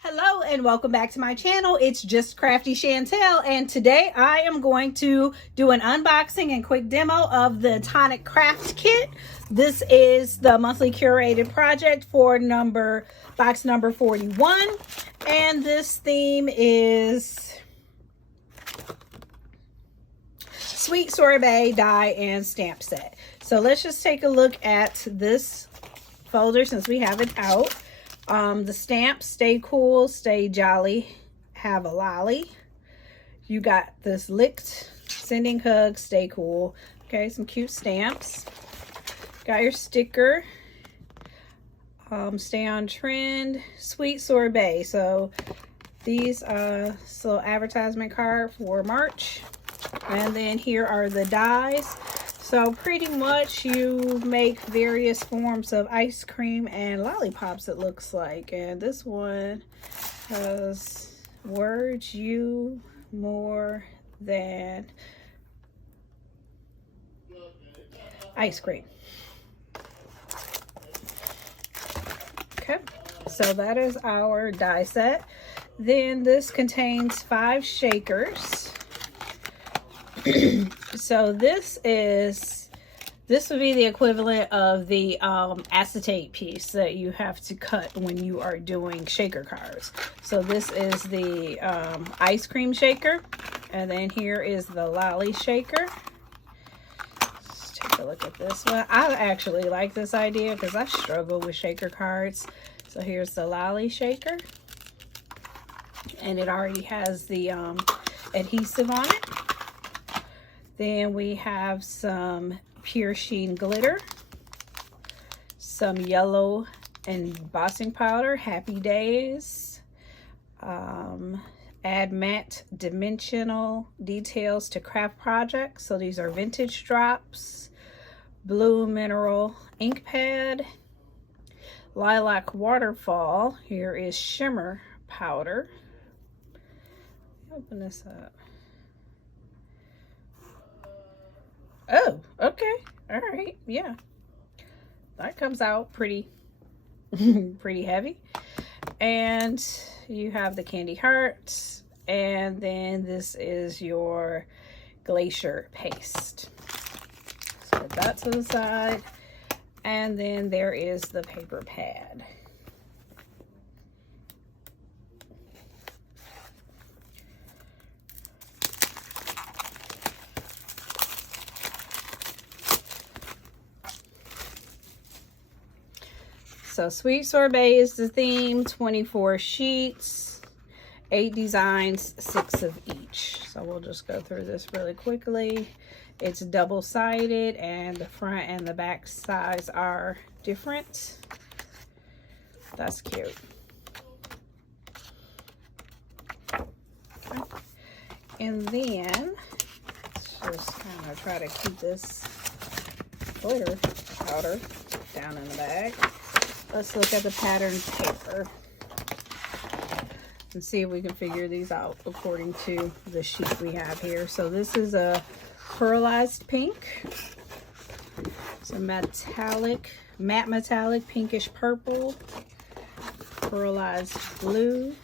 Hello and welcome back to my channel. It's just Crafty Chantel, and today I am going to do an unboxing and quick demo of the Tonic Craft Kit. This is the monthly curated project for box number 41, and this theme is Sweet Sorbet die and stamp set. So let's just take a look at this folder since we have it out. The stamps: stay cool, stay jolly, have a lolly. You got this licked, sending hugs, stay cool. Okay, some cute stamps. Got your sticker, stay on trend, sweet sorbet. So these this little advertisement card for March. And then here are the dies. So pretty much you make various forms of ice cream and lollipops, it looks like. And this one has words, you more than ice cream. Okay, so that is our die set. Then this contains 5 shakers. So this would be the equivalent of the acetate piece that you have to cut when you are doing shaker cards. So this is the ice cream shaker, and then here is the lolly shaker. Let's take a look at this one. I actually like this idea because I struggle with shaker cards. So here's the lolly shaker, and it already has the adhesive on it. Then we have some pure sheen glitter, some yellow embossing powder, happy days, add matte dimensional details to craft projects. So these are vintage drops, blue mineral ink pad, lilac waterfall. Here is shimmer powder. Open this up. Oh, okay. All right. Yeah. That comes out pretty pretty heavy. And you have the candy hearts, and then this is your glacier paste. So put that to the side. And then there is the paper pad. So Sweet Sorbet is the theme, 24 sheets, 8 designs, 6 of each. So we'll just go through this really quickly. It's double-sided, and the front and the back sides are different. That's cute. Okay. And then, let's just kind of try to keep this glitter powder down in the bag. Let's look at the pattern paper and see if we can figure these out according to the sheet we have here. So this is a pearlized pink. It's a matte metallic pinkish purple, pearlized blue.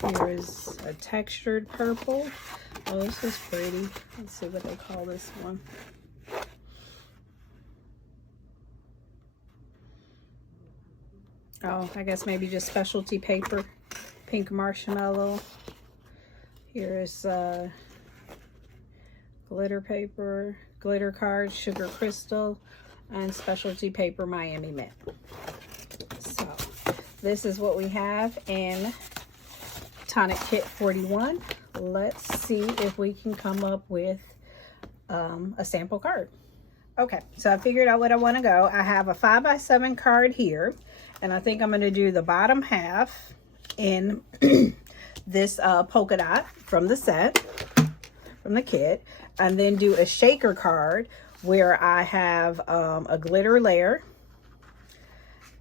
Here is a textured purple. Oh, this is pretty. Let's see what they call this one. Oh, I guess maybe just specialty paper. Pink marshmallow. Here is glitter paper, glitter cards, sugar crystal, and specialty paper Miami Mint. So this is what we have in Tonic Kit 41. Let's see if we can come up with a sample card. Okay, so I figured out what I want to go. I have a 5x7 card here, and I think I'm going to do the bottom half in this polka dot from the set, from the kit, and then do a shaker card where I have a glitter layer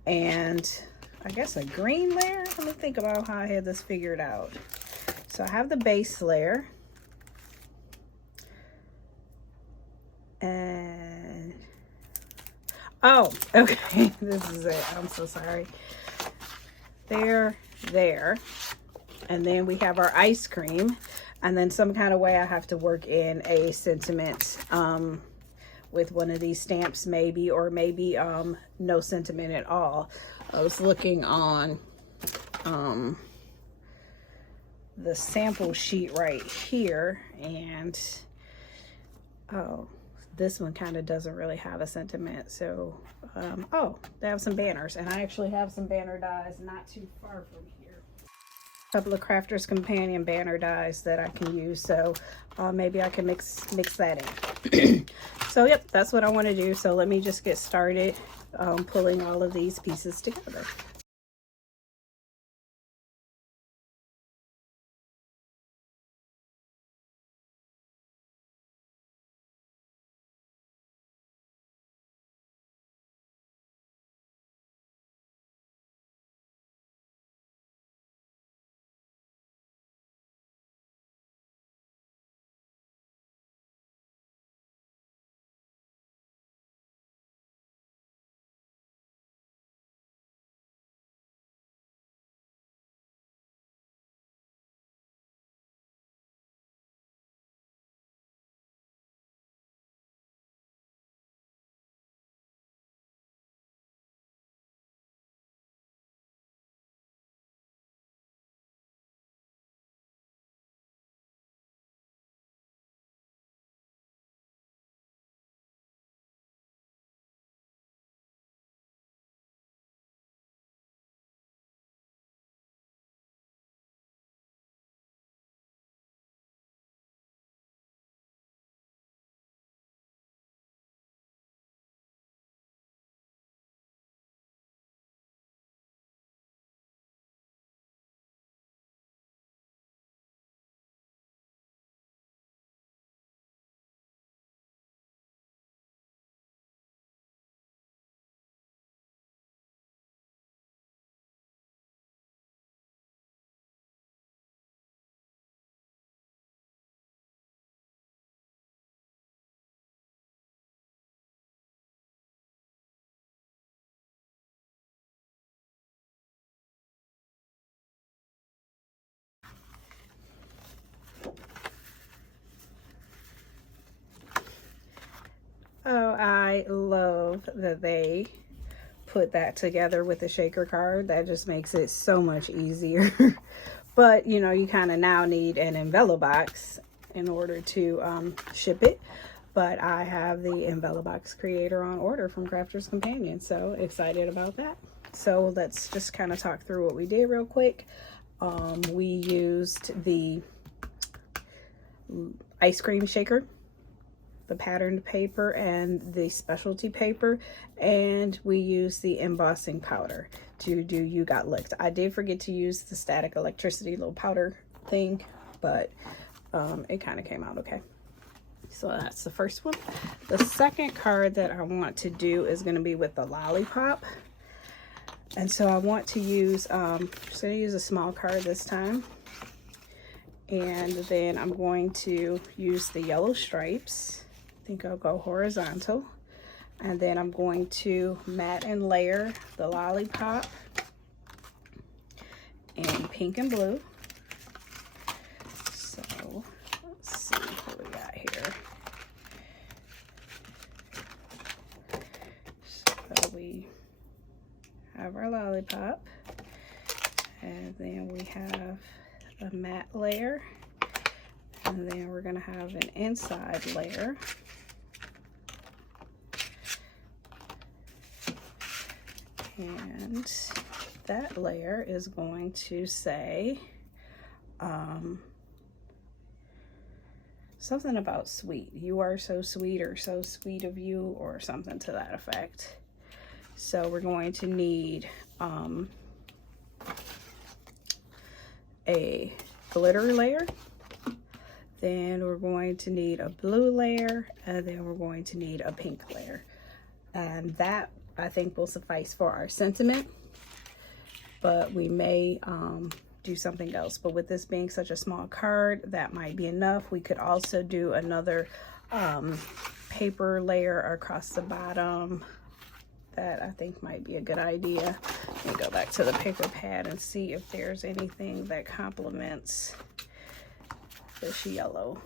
and I guess a green layer. Let me think about how I had this figured out. So I have the base layer, and oh, okay, this is it. I'm so sorry. there, there. And then we have our ice cream. And then some kind of way I have to work in a sentiment with one of these stamps maybe, or maybe no sentiment at all. I was looking on the sample sheet right here, and oh, this one kind of doesn't really have a sentiment. So oh, they have some banners, and I actually have some banner dies not too far from here. A couple of Crafters Companion banner dies that I can use, so maybe I can mix that in. So yep, that's what I want to do. So let me just get started pulling all of these pieces together. Oh, I love that they put that together with the shaker card. That just makes it so much easier. But you know, you kind of now need an envelope box in order to ship it. But I have the envelope box creator on order from Crafters Companion, so excited about that. So let's just kind of talk through what we did real quick. We used the ice cream shaker, the patterned paper, and the specialty paper, and we use the embossing powder to do You Got Licked. I did forget to use the static electricity little powder thing, but it kind of came out okay. So that's the first one. The second card that I want to do is going to be with the lollipop, and so I want to use just going to use a small card this time, and then I'm going to use the yellow stripes. I think I'll go horizontal, and then I'm going to mat and layer the lollipop in pink and blue. So let's see what we got here. So we have our lollipop, and then we have a matte layer, and then we're going to have an inside layer. And that layer is going to say something about sweet. You are so sweet, or so sweet of you, or something to that effect. So we're going to need a glitter layer, then we're going to need a blue layer, and then we're going to need a pink layer, and that I think will suffice for our sentiment, but we may do something else. But with this being such a small card, that might be enough. We could also do another paper layer across the bottom that I think might be a good idea. Let me go back to the paper pad and see if there's anything that complements this yellow.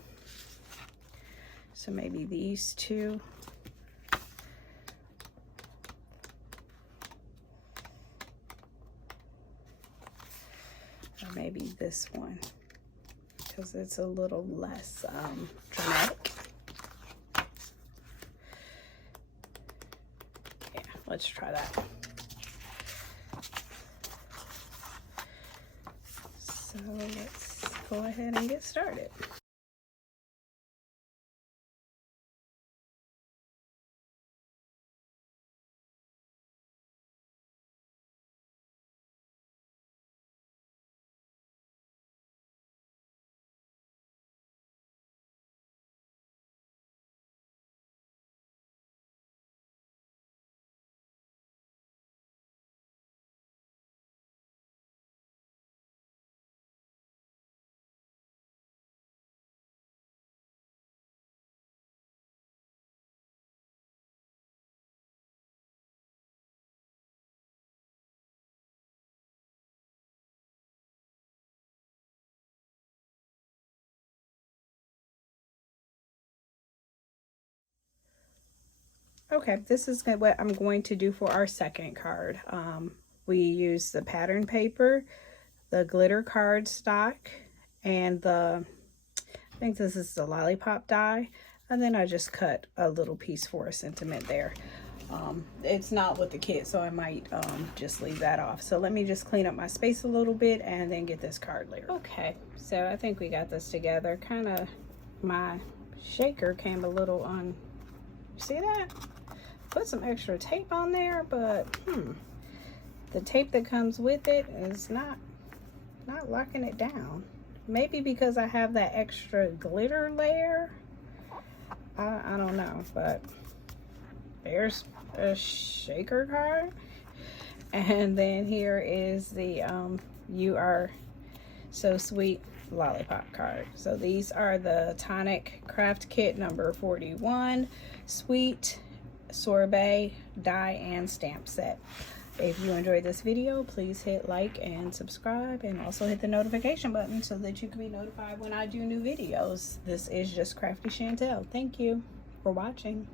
So maybe these two. Or maybe this one, because it's a little less dramatic. Yeah, let's try that. So let's go ahead and get started. Okay, this is what I'm going to do for our second card. We use the pattern paper, the glitter card stock, and I think this is the lollipop die. And then I just cut a little piece for a sentiment there. It's not with the kit, so I might just leave that off. So let me just clean up my space a little bit and then get this card layer. Okay, so I think we got this together. Kind of, my shaker came a little see that? Put some extra tape on there, but the tape that comes with it is not locking it down. Maybe because I have that extra glitter layer. I don't know, but there's a shaker card. And then here is the You Are So Sweet lollipop card. So these are the Tonic Craft Kit number 41 Sweet Sorbet die and stamp set. If you enjoyed this video, please hit like and subscribe, and also hit the notification button so that you can be notified when I do new videos. This is just Crafty Chantel. Thank you for watching.